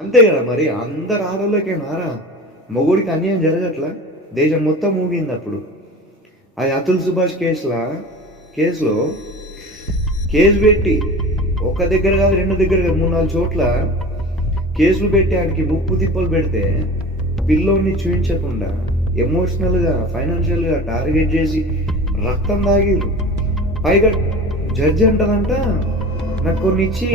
అంతే కదా మరి, అందరు ఆడోళ్ళకేనారా మొగుడికి అన్యాయం జరగట్లా? దేశం మొత్తం ఊగింది అప్పుడు. అది అతుల్ సుభాష్ కేసులో కేసు పెట్టి ఒక దగ్గర కాదు, 2 దగ్గర కాదు, 3-4 చోట్ల కేసులు పెట్టి ఆయనకి ముప్పు తిప్పలు పెడితే పిల్లోని చూపించకుండా ఎమోషనల్గా, ఫైనాన్షియల్గా టార్గెట్ చేసి రక్తం తాగిరు. పైగా జడ్జి అంటదంట నాకు కొన్ని ఇచ్చి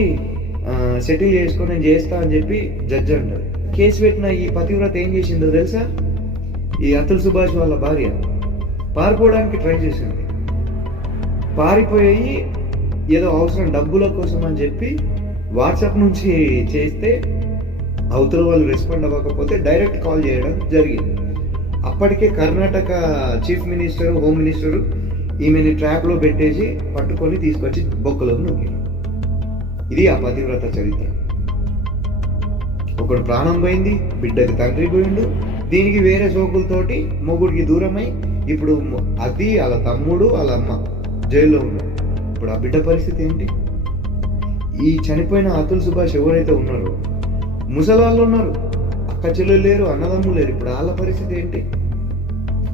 సెటిల్ చేసుకొని నేను చేస్తా అని చెప్పి జడ్జి అంటారు. కేసు పెట్టిన ఈ పతివ్రత ఏం చేసిందో తెలుసా? ఈ అతుల్ సుభాష్ వాళ్ళ భార్య పారిపోవడానికి ట్రై చేసింది. పారిపోయి ఏదో అవసరం డబ్బుల కోసం అని చెప్పి వాట్సాప్ నుంచి చేస్తే అవతల వాళ్ళు రెస్పాండ్ అవ్వకపోతే డైరెక్ట్ కాల్ చేయడం జరిగింది. అప్పటికే Karnataka chief minister, home minister ఈమెని ట్రాప్లో పెట్టేసి పట్టుకొని తీసుకొచ్చి బొక్కలోకి నొక్కింది. ఇది ఆ పతివ్రత చరిత్ర. ఒకడు ప్రాణం పోయింది, బిడ్డకి తండ్రి పోయిండు, దీనికి వేరే సోకులతోటి మొగుడికి దూరమై ఇప్పుడు అది వాళ్ళ తమ్ముడు వాళ్ళ అమ్మ జైల్లో ఉన్నాడు. ఇప్పుడు ఆ బిడ్డ పరిస్థితి ఏంటి? ఈ చనిపోయిన అతుల్ సుభాష్ ఎవరైతే ఉన్నారో ముసలాళ్ళు ఉన్నారు, అక్క చెల్లెలు లేరు, అన్నదమ్ములు లేరు. ఇప్పుడు వాళ్ళ పరిస్థితి ఏంటి?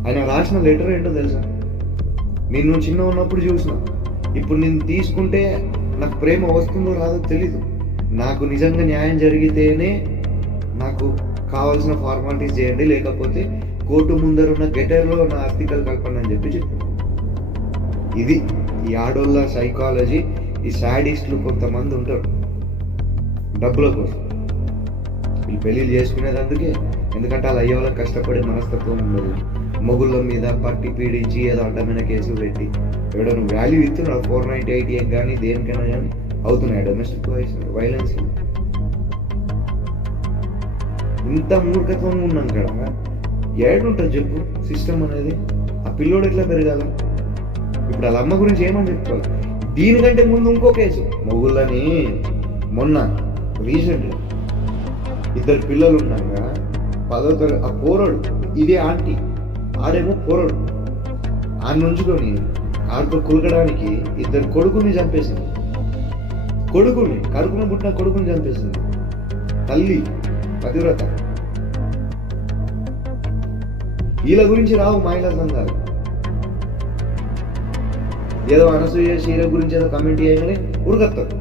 ఆయన రాసిన లెటర్ ఏంటో తెలుసా? నేను చిన్న ఉన్నప్పుడు చూసిన, ఇప్పుడు నేను తీసుకుంటే నాకు ప్రేమ వస్తుందో రాదో తెలీదు, నాకు నిజంగా న్యాయం జరిగితేనే నాకు కావాల్సిన ఫార్మాలిటీస్ చేయండి, లేకపోతే కోర్టు ముందరున్న గెటర్లో నా ఆస్తికలు కలపండి అని చెప్పి చెప్పాను. ఇది ఈ ఆడోళ్ళ సైకాలజీ. ఈ సాడిస్టులు కొంతమంది ఉంటారు డబ్బుల కోసం. వీళ్ళు పెళ్ళిళ్ళు చేసుకునేది అందుకే, ఎందుకంటే వాళ్ళ అయ్యే వాళ్ళకి కష్టపడే మనస్తత్వం ఉండదు. మొగుళ్ళ మీద పట్టి పీడించి ఏదో అడ్డమైన కేసులు పెట్టి ఎవడో వాల్యూ ఇస్తున్నాడు 498 కానీ దేనికైనా కానీ అవుతున్నాయి డొమెస్టిక్ వైలెన్స్. ఇంత మూర్ఖత్వంగా ఉన్నాం కదా, ఏడుంటుంది చెప్పు సిస్టమ్ అనేది? ఆ పిల్లోడు ఎట్లా పెరగాల? ఇప్పుడు వాళ్ళ అమ్మ గురించి ఏమని చెప్పుకోవాలి? దీనికంటే ముందు ఇంకో కేసు మొగుళ్ళని మొన్న రీసెంట్గా 2 పిల్లలు ఉన్నాక 10వ తరగతి ఆ పోరడు, ఇదే ఆంటీ, ఆడేమో పోరడు, ఆయన ఉంచుకొని ఆడితో కులకడానికి 2 కొడుకుని చంపేసింది. కడుపున పుట్టిన కొడుకుని చంపేసింది తల్లి పతివ్రత. వీళ్ళ గురించి రావు మహిళా సంఘాలు. ఏదో అనసూయ చీర గురించి ఏదో కమెంట్ చేయగానే ఉడకత్తారు.